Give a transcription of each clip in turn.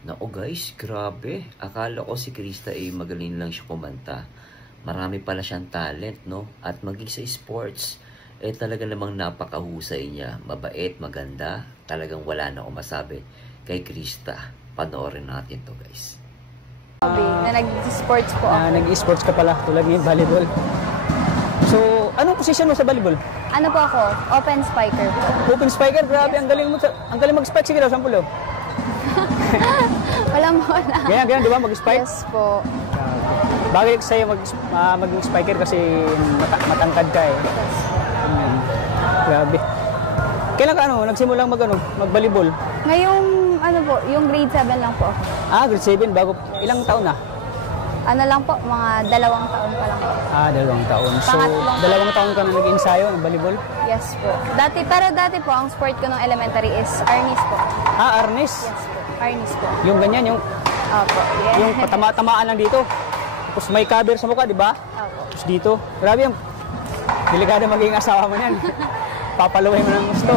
Nako guys, grabe. Akala ko si Krista ay magaling lang siya kumanta. Marami pala siyang talent, no? At maging sa sports, talaga namang napakahusay niya. Mabait, maganda. Talagang wala na akong masabi kay Krista. Panoorin natin to guys. Na nag-sports po ako. Nag-sports ka pala, tulad ngayon, volleyball. So, anong position mo sa volleyball? Ano po ako? Open spiker po. Open spiker, grabe, ang galing mo. Ang galing mag-spike, sige daw, sampulo. Wala mo na. Ganyan, di ba, mag-spike? Yes po. Bagay sa'yo maging spiker kasi matangkad ka eh. Grabe. Kailan ka nagsimulang mag-volleyball? Ngayong, yung grade 7 lang po ako. Grade 7, bago, ilang taon na? Ano lang po, mga 2 taon pa lang po. 2 taon. So, Pangatlong 2 taon ka na nag-ensayo ng volleyball? Yes po. Pero dati po, ang sport ko nung elementary is arnis po. Arnis? Yes po. Arnis po. Yung ganyan, Opo. Yes. yung patama-tamaan lang dito. Tapos may cover sa mukha, di ba? Opo. Tapos dito. Grabe yung delikado magiging asawa mo yan. Papaluhin mo ng gusto.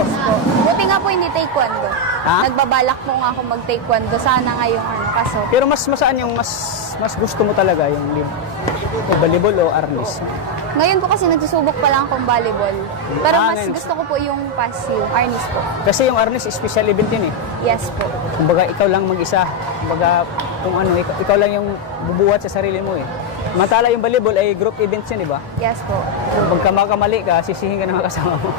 Buti nga po hindi taekwondo. Nagbabalak po nga ako mag-taekwondo. Sana ngayong kaso. Pero masaan yung mas gusto mo talaga yung volleyball o arnis? Ngayon po kasi nagsusubok pa lang akong volleyball. Pero mas ngayon. gusto ko po yung yung arnis po. Kasi yung arnis, special event yun eh. Yes po. Kumbaga ikaw lang mag-isa. Kumbaga ikaw lang yung bubuhat sa sarili mo eh. Mantala yung volleyball ay group events yun, di ba? Yes po. Kung pagka makamali ka, sisihin ka ng mga kasama mo.